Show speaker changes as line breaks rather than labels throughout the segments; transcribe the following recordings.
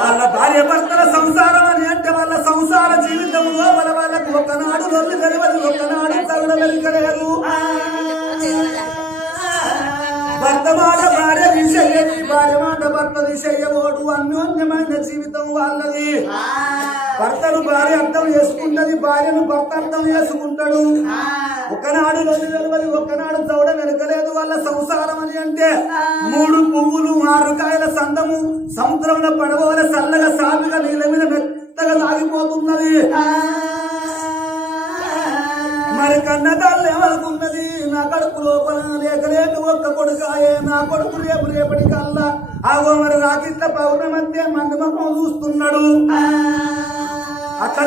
వాళ్ళ భార్య భర్తల సంసారం అని అంటే వాళ్ళ సంసార జీవితంలో లోపల వాళ్ళకు ఒకనాడు రొల్లు తెలియదు ఒకనాడు తగడ వెనుకలేదు భర్త మాట భార్య విషయని భార్య మాట భర్త విషయమోడు అన్యోన్యమైన జీవితం వాళ్ళది. భర్తను భార్య అర్థం చేసుకుంటది భార్యను భర్త అర్థం చేసుకుంటాడు. ఒకనాడు రోజు నిలవది ఒకనాడు చౌడ వెనకలేదు వాళ్ళ సంసారం అని అంటే మూడు పువ్వులు ఆరు కాయల సందము సముద్రంలో పడవల చల్లగా సాపిగా నీళ్ళ మీద మెత్తగా సాగిపోతున్నది మరి కన్న తల్లి నా కడుపు లోపల లేక లేక ఒక్క కొడుకాయే నా కొడుకు రేపు రేపటి కల్లా ఆగో మరి రాకిట్ల పౌర్ణమధ్య మండపం చూస్తున్నాడు.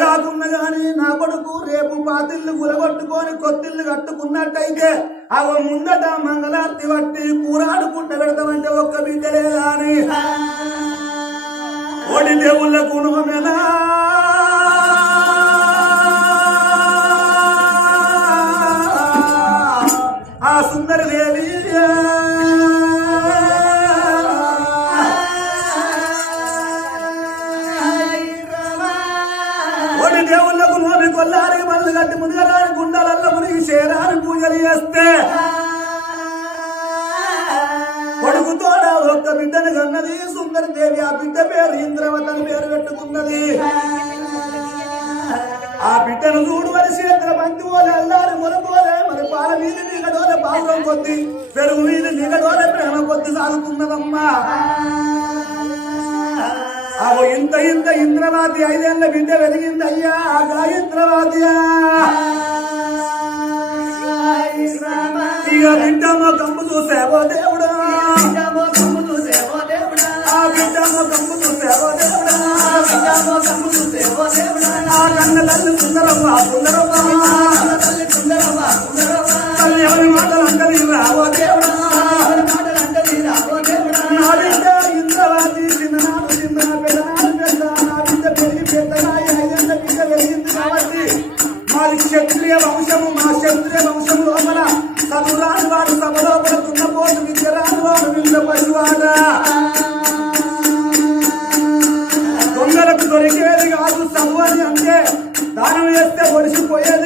కాకుండా గాని నా కొడుకు రేపు పాతిల్లు గులగొట్టుకొని కొత్తిల్లు కట్టుకున్నట్టయితే అవ ముందట మంగళార్తి పట్టి కూరాడుకుంట పెడతామంటే ఒక్క బిడ్డలే గాని. ఒడి దేవుళ్ళ గుణమేనా సుందర దేవి. ఒడి దేవుళ్ళకు నోమి కొల్లాలి మళ్ళీ గట్టి మునిగరాని గుండాలల్లో మునిగి చేరాని పూజలు చేస్తే కొడుకుతోడ ఒక్క బిడ్డను కన్నది. సుందర దేవి ఆ బిడ్డ పేరు ఇంద్రవతని పేరు పెట్టుకున్నది. ఆ బిడ్డను చూడు మరి చేతుల బంతి పోలే అల్లారు మునపోలే పాల మీద నీగడోలే పావురం కొద్ది పెరుగు మీద నీగడోలే ప్రేమ కొద్ది సాగుతున్నదమ్మా. అవు ఇంత ఇంత ఇంద్రవాది ఐదేళ్ళ బిడ్డ వెలిగింది అయ్యా గాయంత్రవాదియా ఇక బిడ్డమ్మ కమ్ము చూసేవో దేవుడా ఆ బిడ్డమ్మ చూసేవో దేవుడా ఆ కన్న తల్లి సుందరమ్మ సుందరమ్మ తల్లి ఎవరి మాటలు అందరి రావో దేవుడా నా బిడ్డ చిన్న పెద్దనాడు పెద్ద నా బిడ్డ పెరిగి పెద్దగా బిడ్డ వెలిగింది కాబట్టి మాది క్షత్రియ వంశము మా క్షత్రియ వంశము లోపల చదువురాని వాడు సభ లోపల విద్య రాని వాడు చేస్తే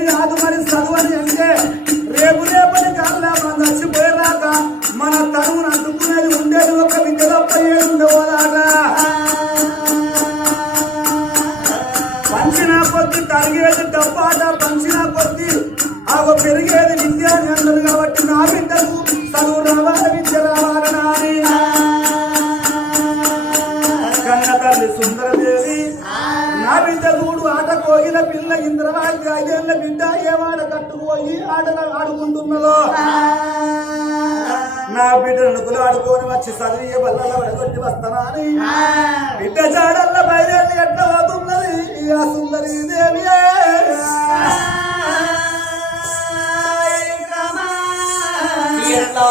పిల్ల ఇంద్రవాది ఐదేళ్ళ బిడ్డ ఏవాడ కట్టుకుపోయి ఆట ఆడుకుంటున్నదో? నా బిడ్డను ఆడుకొని వచ్చి చదివి బల్లలో పడగొట్టి వస్తానని బిడ్డ జాడల్ల బయలుదేరి ఎట్ట పోతున్నది? ఆ సుందరి దేవి.
బొగురాలు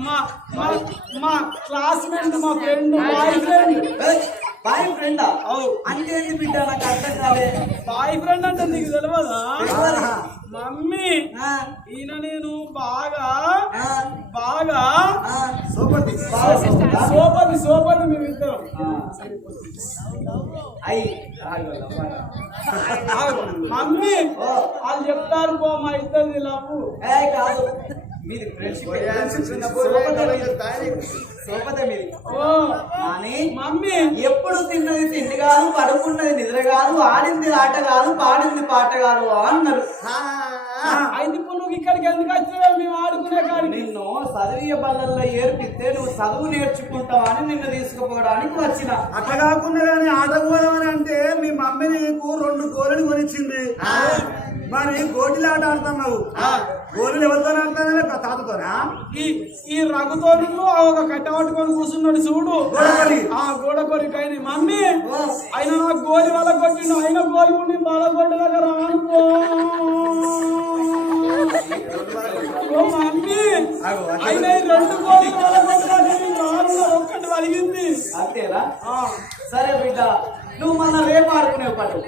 మా మా మా క్లాస్మేట్ మా ఫ్రెండ్ బాయ్ ఫ్రెండ్
బాయ్ ఫ్రెండా
అవు.
అంటే బిడ్డ నాకు అర్థం కాలే.
బాయ్ ఫ్రెండ్ అంటే నీకు తెలియదా? మమ్మీ ఈయన నేను బాగా బాగా
సూపతి.
సోపతా?
సోపది మేము ఇద్దరం
అయ్యి.
మమ్మీ. వాళ్ళు చెప్తారు పో మా
ఏయ్, కాదు. మీది సోపతే మీది. నాని
మమ్మీ.
ఎప్పుడు తిన్నది తిండి కాదు పడుకున్నది నిద్ర కాదు ఆడింది ఆట కాదు పాడింది పాట కాదు అన్నారు.
అయితే ఇప్పుడు నువ్వు ఇక్కడికి ఎందుకు వచ్చినావు? మేము ఆడుకునే కాడికి.
నిన్ను చదివే బల్లల్లో ఏర్పిస్తే నువ్వు చదువు నేర్చుకుంటావని నిన్ను తీసుకుపోవడానికి వచ్చిన.
అట్లా కాకుండా కానీ ఆట పోదామని అంటే మీ మమ్మీ నీకు రెండు గోళీలు కొనిచ్చింది. మరి గోటిలు ఆట ఆడుతున్నావు గోళీలు ఎవరితో ఆడుతున్నావు తాతతోనా
ఈ ఈ రఘుతో ఒక కట్ట పట్టుకొని కూర్చున్నాడు చూడు. ఆ గోడ కొరికైన మమ్మీ ఆయన నా గోలి వల్ల కొట్టిండు ఆయన గోలి ఉండి బాల దగ్గర అనుకో మమ్మీ ఆయన రెండు గోలి వల్ల కొట్టాడు నాలుగు ఒక్కటి వలిగింది.
అంతేలా
ఆ,
సరే బిడ్డ నువ్వు మన రేపు ఆడుకునే పాటు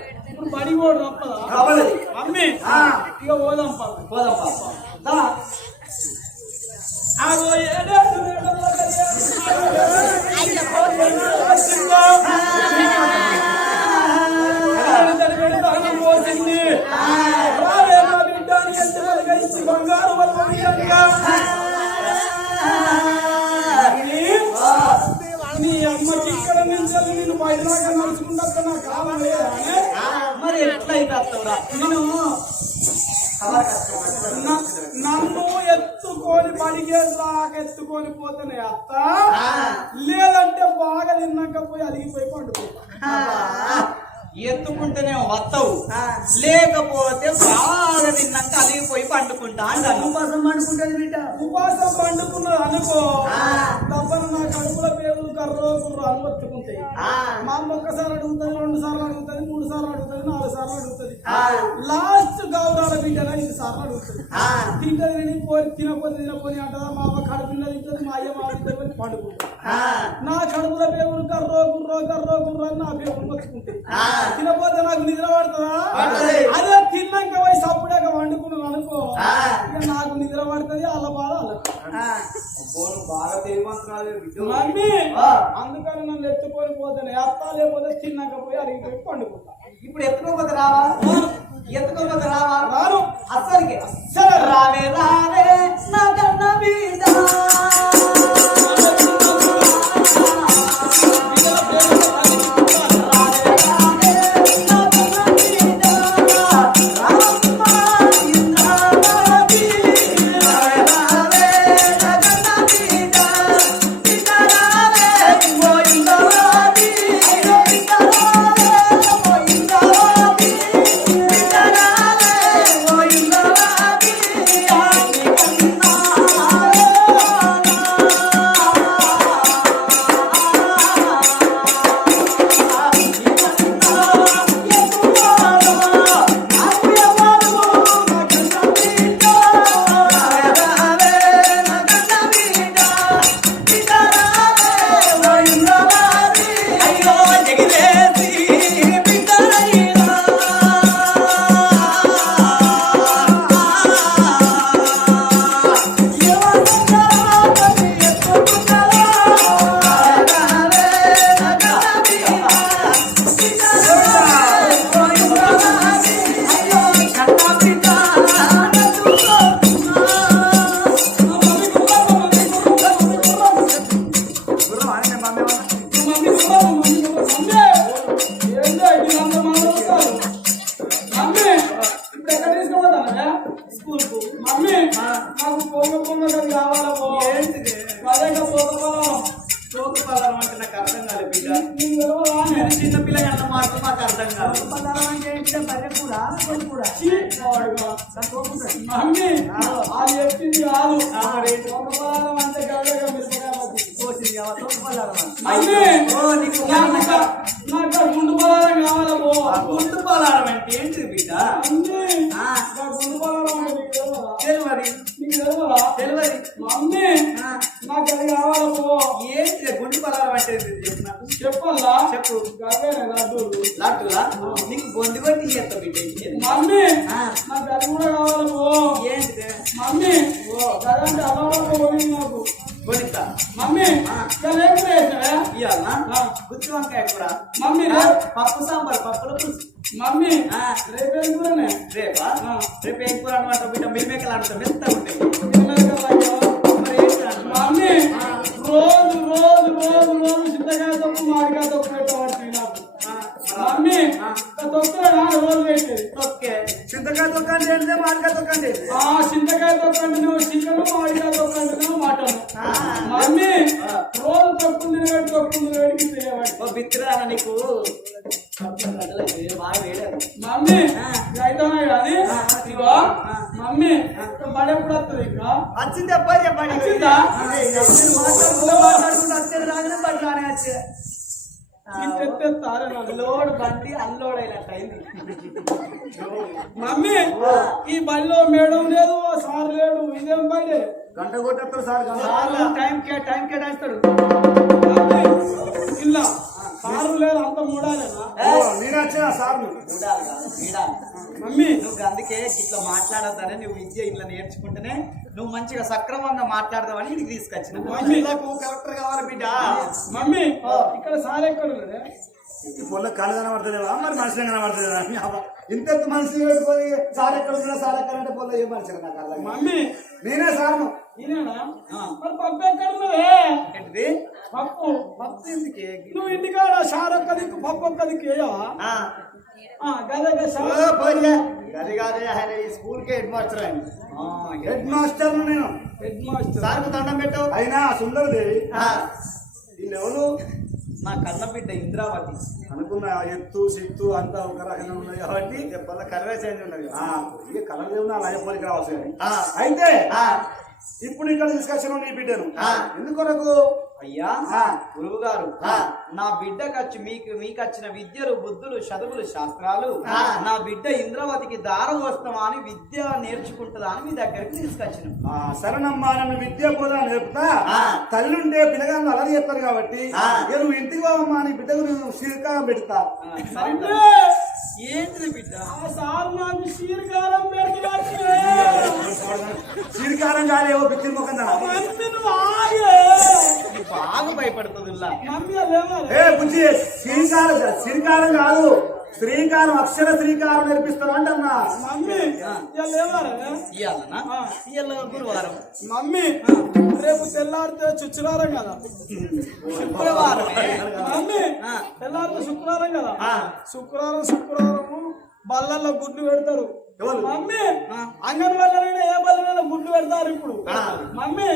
ఇప్పుడు బడి కూడా తప్పదా?
కబడ్డీ
మమ్మీ. ఇక పోదాం పాప
పోదాం పాప దా.
ఆగో ఏడేడు బంగారు నీ ఇక్కడ నుంచి నేను బయట నడుచుకుంటా నాకు కావాలి.
మరి ఎట్లయితే వస్తావురా
నేను నన్ను ఎత్తుకొని పడిగేదాకా ఎత్తుకొని పోతేనే అత్త. లేదంటే బాగా తిన్నాక పోయి అలిగిపోయి పండుకుంటా.
ఎత్తుకుంటేనే వస్తావు. లేకపోతే బాగా తిన్నాక అలిగిపోయి పండుకుంటా అంటాను.
ఉపాసం పండుకుంటుంది బిడ్డ.
ఉపాసం పండుకున్నది అనుకో. తప్పని నా కడుపుల పేర్లు కర్రో కుర్రో అని మా అమ్మ ఒక్కసారి అడుగుతుంది రెండు సార్లు అడుగుతుంది మూడు సార్లు అడుగుతుంది నాలుగు సార్లు అడుగుతుంది లాస్ట్ గౌరాల బిడ్డన ఐదు సార్లు అడుగుతుంది తింటది తిని పోయి తినపోతే తినపోని అంటదా? మా అమ్మ కడుపులో తింటది మా అయ్య మా తింటది పండుకుంటుంది. నా కడుపుల పేగులు కర్రో గుర్రో కర్రో గుర్రో అని నా పేగులు వచ్చుకుంటాయి తినపోతే నాకు నిద్ర పడుతుందా. అదే తిన్నాక పోయి సప్పుడాక వండుకున్నాను అనుకో. ఇక నాకు నిద్ర పడుతుంది అలా బాధ అలా. అందుకని నన్ను ఎత్తుకొని పోతాను ఎత్తా లేకపోతే తిన్నాక పోయి అడిగిపోయి పండుకుంటా.
ఇప్పుడు ఎత్తుకోకపోతే రావా? ఎత్తుకోకపోతే రావా?
రాను.
అస్సలకి అస్సలు రావే రావే. నా కన్న బిడ్డ
Salutare.
లోడ్ బండి అన్లోడ్ అయినట్టు అయింది.
మమ్మీ ఈ బడిలో మేడం లేదు సార్ లేడు ఇదేం బండి?
గంట కొట్టేస్తారు సార్
టైం కే టైం కేటాయిస్తాడు
ఇలా. సారు లేదు అంత మూడాలేనా?
ఓ, నేను వచ్చిన సార్.
మమ్మీ.
నువ్వు అందుకే ఇట్లా మాట్లాడద్దని నువ్వు విద్య ఇట్లా నేర్చుకుంటేనే నువ్వు మంచిగా సక్రమంగా మాట్లాడదామని నీకు తీసుకొచ్చిన.
మమ్మీ.
కరెక్టర్ కావాలి బిడ్డ.
మమ్మీ ఇక్కడ సార్ ఎక్కడ
పొల్ల కళ్ళు కనబడతలేవా? మరి మనిషి కనబడతలేదా. ఇంత మనిషి పెట్టుకొని సార్ ఎక్కడ ఉన్నా సార్ ఎక్కడ అంటే పొల్ల ఏం మనిషి నాకు అర్థం.
మమ్మీ.
నేనే
ఆ.
మరి పప్పు ఎక్కడ ఉన్నదే
ఏంటిది?
పప్పు.
పప్పు ఎందుకే?
నువ్వు ఇంటికాడ సార్ ఒక్క దిక్కు పప్పు ఒక్క దిక్కు వేయవా? గదే సార్.
అది కాదే ఆయన ఈ స్కూల్కి హెడ్ మాస్టర్ ఆయన
హెడ్ మాస్టర్ నేను.
హెడ్ మాస్టర్
సార్కు దండం పెట్టు
అయినా సుందరదేవి
ఆ,
వీళ్ళు ఎవరు?
నా కన్న బిడ్డ ఇంద్రావతి.
అనుకున్న ఎత్తు సిత్తు అంతా ఒక రకంగా ఉన్నాయి కాబట్టి
చెప్పాల చేంజ్ ఉన్నది.
ఇక కలర్ దేవుని అలాగే పోలికి రావాల్సింది.
ఆ,
అయితే
ఆ,
ఇప్పుడు ఇక్కడ తీసుకొచ్చిన నీ బిడ్డను. ఎందుకొరకు?
అయ్యా. గురువు గారు నా బిడ్డకు వచ్చి మీకు మీకు వచ్చిన విద్యలు బుద్ధులు చదువులు శాస్త్రాలు. నా బిడ్డ ఇంద్రవతికి దారం వస్తామా అని విద్య నేర్చుకుంటుందా అని మీ దగ్గరికి తీసుకొచ్చిన.
ఆ, సరేనమ్మా నన్ను విద్య నేర్పుతా.
ఆ.
తల్లి ఉంటే పిల్లగాళ్ళు అలరి చెప్తారు కాబట్టి నువ్వు ఇంటికి పోవమ్మా నీ బిడ్డకు నేను శ్రీకారం పెడతా.
ఏంటిది బిడ్డ?
ఆ సార్ నాకు శీర్కారం పెడుతున్నాడు
శ్రీకారం కాలేవో బిత్తిరి ముఖం.
మమ్మీ నువ్వు ఆగే.
బాగా భయపడుతుంది.
మమ్మీ
ఏ బుజ్జి శ్రీకారం కాదు. శ్రీకారం అక్షర శ్రీకారం నేర్పిస్తారు అంటన్నా
మమ్మీ
గురువారం.
మమ్మీ రేపు తెల్లారితే చుచ్చురారం కదా?
శుక్రవారమే
మమ్మీ. తెల్లారితే శుక్రవారం కదా. శుక్రవారం శుక్రవారము బల్లల్లో గుడ్లు పెడతారు? మమ్మీ. అంగన్వాడీలైనా ఏ బల్లైనా గుడ్లు పెడతారు ఇప్పుడు. మమ్మీ.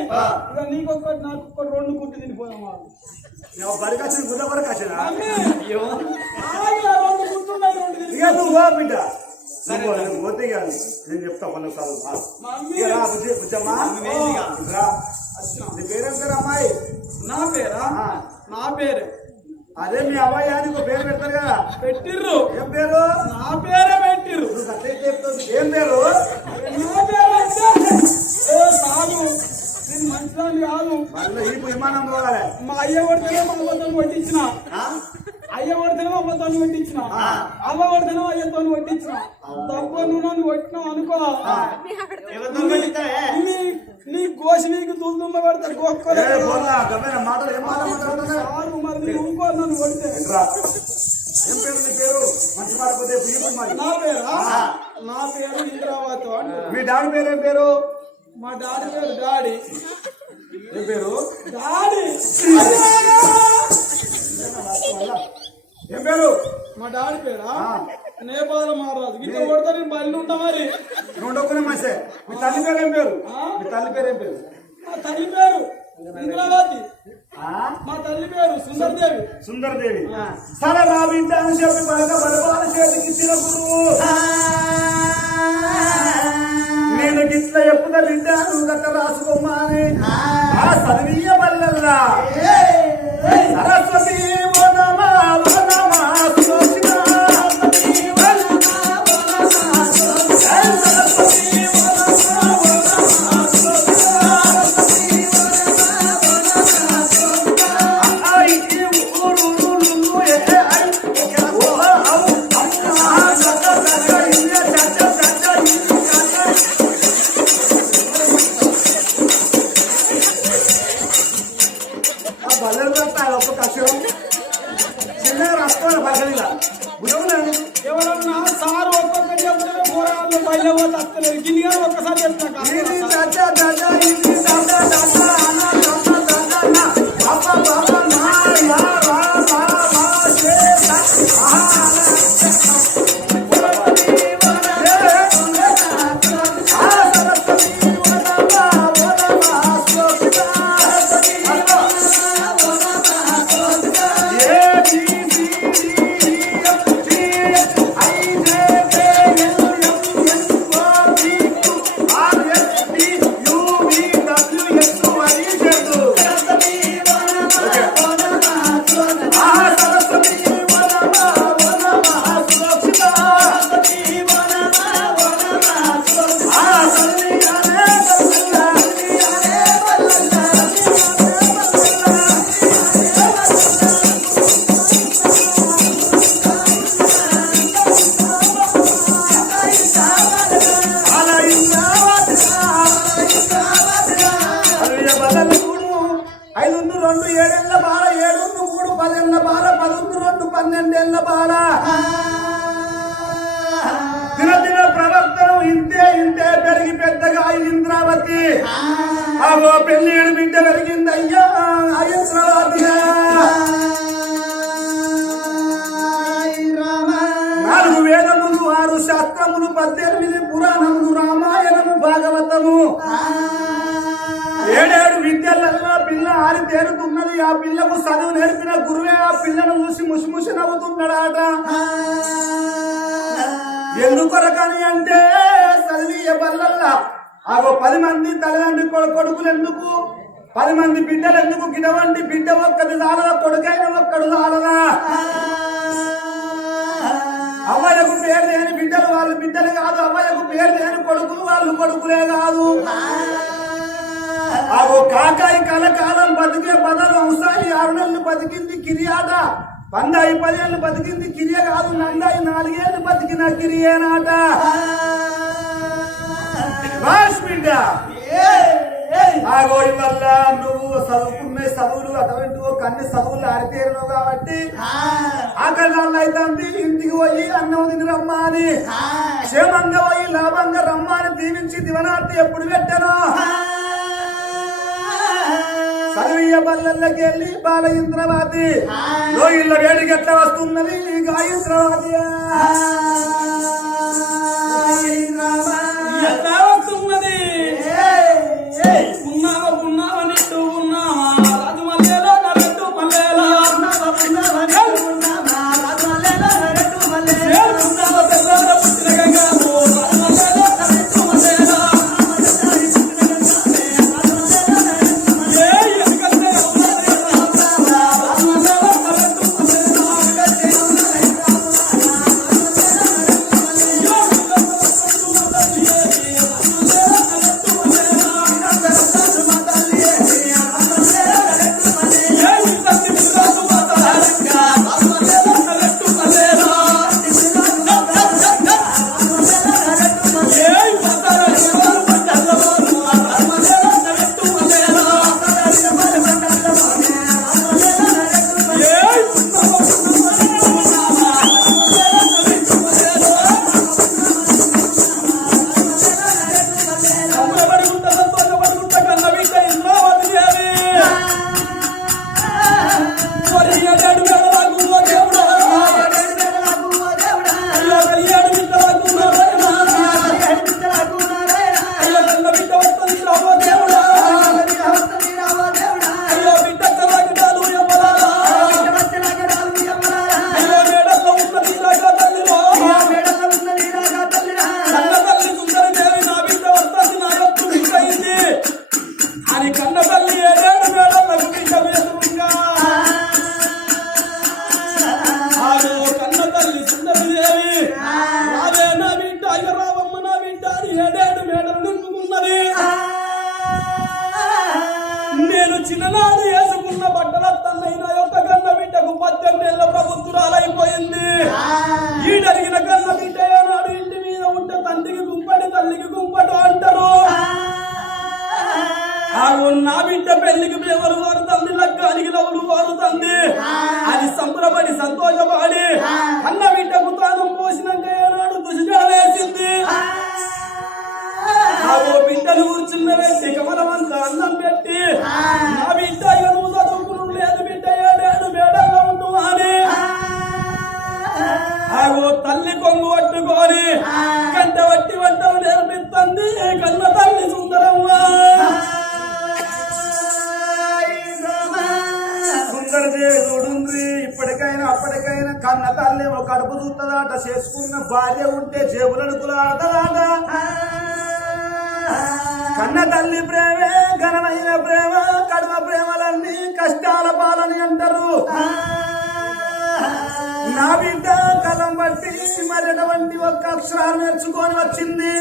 ఇక నీకొక్కటి నాకు ఒక్కటి రెండు గుడ్లు తినిపోయాం వాళ్ళు. మమ్మీ
నువ్వు బిడ్డ. నేను చెప్తా పనులు బుజ్జమ్మా. నీ పేరేం పేరు అమ్మాయి?
నా పేరా. నా పేరే.
అదే మీ అబ్బాయి అని ఒక పేరు పెడతారు కదా.
పెట్టిర్రు.
ఏం పేరు?
నా పేరే పెట్టిర్రు.
ఏం పేరు?
నా పేరు కాదు నేను మంచిదాన్ని కాదు.
మళ్ళీ ఈ విమానం పోవాలి.
మా అయ్య కొడితేనే మా అమ్మతో కొట్టించిన
ఆ?
అయ్య కొడితేనే అమ్మతో కొట్టించిన కొడితేనే అయ్యతో కొట్టించిన తక్కువ నువ్వు నన్ను కొట్టినావు అనుకో? నీ గోసి నీకు దుల్దుమ్మ పెడతా
ఏ
గోక్కలే మరి నీ ఇంకో నన్ను కొడితే.
ఏం పేరు నీ పేరు? మంచి మారిపోతే
నా పేరా? నా పేరు ఇంద్రావతి
మీ డాడీ పేరు ఏం పేరు?
మా డాడీ పేరు డాడీ.
ఏం పేరు?
డాడీ.
ఏం పేరు?
మా డాడీ పేరా?
ఆ.
నేపాల మహారాజు. ఇంకా కొడతా నేను బయలు ఉంటా మరి.
నువ్వు డొక్కునే మనిషే మీ తల్లి పేరు ఏం పేరు?
ఆ?
మీ తల్లి పేరు ఏం పేరు?
మా తల్లి పేరు
ఇంద్రావతి.
ఆ?
మా తల్లి పేరు సుందరదేవి.
సుందరదేవి. సరే నా బిడ్డ అని చెప్పి బాగా బలపాల చేతికి ఇచ్చిన గురువు నేను గిట్ల చెప్పుదా బిడ్డ నువ్వు గట్ట రాసుకోమ్మా అని ఆ చదివియ వల్లల్లా సరస్వతి ఆ బల్లెలు పెడతారు ఒక్కొక్క అక్షరం చిన్నగా రాసుకోవాలి పగలిలా. బుడవలేదు
ఎవరన్నా సార్ ఒక్కొక్కటి చెప్తే పోరాళ్ళు బయలు పోతే అత్తలేదు గిన్నె ఒక్కసారి చెప్తా
తేరుతున్నది ఆ పిల్లకు చదువు నేర్పిన గురువే ఆ పిల్లను చూసి ముసిముసి నవ్వుతున్నాడాట. ఎందుకొరకని అంటే చదివి బల్లల్లా ఆగో పది మంది తల్లిదండ్రి కొడుకులు ఎందుకు పది మంది బిడ్డలు ఎందుకు గిడవండి బిడ్డ ఒక్కటి చాలదా? కొడుకైన ఒక్కడు చాలదా? అవ్వలకు పేరు లేని బిడ్డలు వాళ్ళు బిడ్డలు కాదు. అవ్వలకు పేరు లేని కొడుకులు వాళ్ళు కొడుకులే కాదు. ఆగో కాకాయి కలకాలం బతికే బదలు అంశాయి ఆరు నెలలు బతికింది కిరియాట. పందాయి పదేళ్ళు బతికింది కిరియ కాదు నందాయి నాలుగేళ్ళు బతికిన కిరియేనాట ఆగో వల్ల నువ్వు చదువుకునే చదువులు అటువంటి కన్ని చదువులు ఆరితేరినావు కాబట్టి ఆకలి అవుతుంది ఇంటికి పోయి అన్నం తిని రమ్మా అని క్షేమంగా పోయి లాభంగా రమ్మా అని దీవించి దివనార్తి ఎప్పుడు పెట్టాను? చదివియ బల్లెళ్ళకి వెళ్ళి బాల ఇంద్రవాది లోయిళ్ళ వేడికి ఎట్లా వస్తున్నది? గాయింద్రవాది
ఎట్లా చిన్ననాడు వేసుకున్న బట్టల తన్నైన యొక్క కన్న బిడ్డకు పద్దెనిమిది ఏళ్ళ ప్రభుత్వరాలైపోయింది. ఈడగిన కన్న బిడ్డ ఏనాడు ఇంటి మీద ఉంటే తండ్రికి గుంపటి తల్లికి గుంపడు
అంటారు. నా బిడ్డ పెళ్ళికి ఎవరు లెక్క లగ్గానికి వారు తంది అది సంబరపడి సంతోషపడి అన్న బిడ్డకు తాను పోసినాక ఏనాడు దుషిడ వేసింది బిడ్డను కూర్చున్న వ్యక్తి కమలమంతా అన్నం నా బిడ్డ నువ్వు చదువుకును లేదు బిడ్డ ఏడేడు మేడల్లో ఉండు అని ఆగో తల్లి కొంగు పట్టుకొని గంట వట్టి వంటలు నేర్పిస్తుంది కన్న తల్లి సుందరమ్మ.
చూడుంది ఇప్పటికైనా అప్పటికైనా కన్న తల్లి ఒక కడుపు చూస్తుందాట చేసుకున్న భార్య ఉంటే జేబులను కులాడతాదాట కన్న తల్లి ప్రేమే ఘనమైన ప్రేమ కడుమ ప్రేమలన్నీ కష్టాల పాలని అంటారు. నా బిడ్డ కలం బట్టి మరి అటువంటి ఒక్క అక్షరాలు నేర్చుకొని వచ్చింది.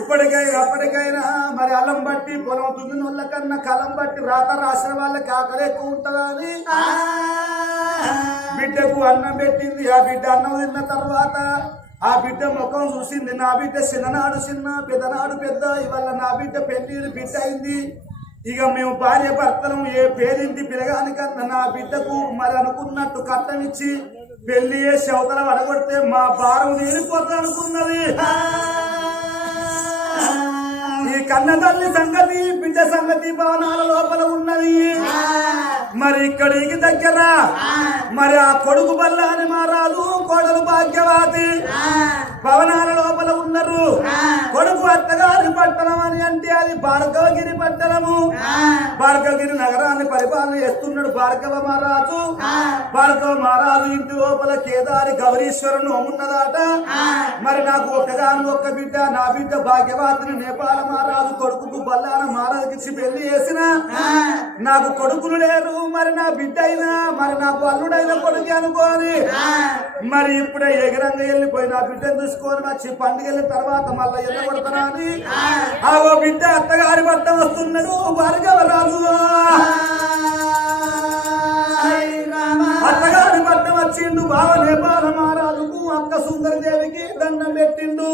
ఇప్పటికైనా అప్పటికైనా మరి అల్లం బట్టి పొలం దున్నిన వాళ్ళ కన్నా కలం బట్టి రాత రాసిన వాళ్ళకి ఆకలి ఎక్కువ ఉంటుందా అని? బిడ్డకు అన్నం పెట్టింది ఆ బిడ్డ అన్నం తిన్న తర్వాత ఆ బిడ్డ ముఖం చూసింది నా బిడ్డ చిన్ననాడు చిన్న పెద్దనాడు పెద్ద ఇవాళ నా బిడ్డ పెళ్ళి బిడ్డ అయింది. ఇక మేము భార్య భర్తలం ఏ పేరింటి పిలగానికన్నా నా బిడ్డకు మరి అనుకున్నట్టు కట్టం ఇచ్చి పెళ్ళి చేసి అవతల వడగొడితే మా భారం తీరిపోతా అనుకున్నది. ఈ కన్న తల్లి సంగతి బిడ్డ సంగతి భవనాల లోపల ఉన్నది. మరి ఇక్కడికి దగ్గర. మరి ఆ కొడుకు బల్లాని మారాలు కోడలు భాగ్యవాది. భవనాల లోపల ఉన్నారు కొడుకు అత్తగారి పట్టణం అని అంటే అది భార్గవగిరి పట్టణము. భార్గవగిరి నగరాన్ని పరిపాలన చేస్తున్నాడు భార్గవ మహారాజు. భార్గవ మహారాజు ఇంటి లోపల కేదారి గౌరీశ్వరుని ఉన్నదాట. మరి నాకు ఒక్కగాను ఒక్క బిడ్డ నా బిడ్డ భాగ్యవాతిని నేపాల మహారాజు కొడుకుకు బల్లాన మహారాజుకి పెళ్ళి చేసిన. నాకు కొడుకులు లేరు. మరి నా బిడ్డ అయినా మరి నాకు అల్లుడైన కొడుకు అనుకోని. మరి ఇప్పుడే ఎగరంగా వెళ్ళిపోయి నా బిడ్డను చూసుకొని వచ్చి పండుగ వెళ్ళిన తర్వాత మళ్ళీ వెళ్ళగొడతానా అని. ఆ. ఓ బిడ్డ అత్తగారి పట్ట వస్తున్నాడు భార్గవ రాజు. అత్తగారి పట్ట వచ్చిండు బావ నేపాల మహారాజుకు అక్క సుందరి దేవికి దండం పెట్టిండు.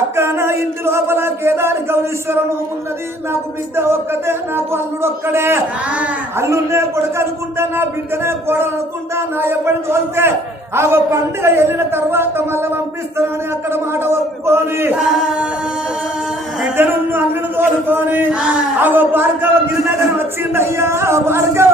అక్క నా ఇంటి లోపల కేదారి గౌరీశ్వరను ఉన్నది. నాకు బిడ్డ ఒక్కటే నాకు అల్లుడు ఒక్కడే. అల్లుడినే కొడుకు అనుకుంటా నా బిడ్డనే కోడలు అనుకుంటా నా ఎప్పటి తోలితే ఆ పండుగ వెళ్ళిన తర్వాత మళ్ళీ పంపిస్తానని అక్కడ మాట ఒప్పుకొని బిడ్డను అల్లుడు తోలుకొని ఆ. భార్గవ గిరినగరం వచ్చిండయ్యా భార్గవ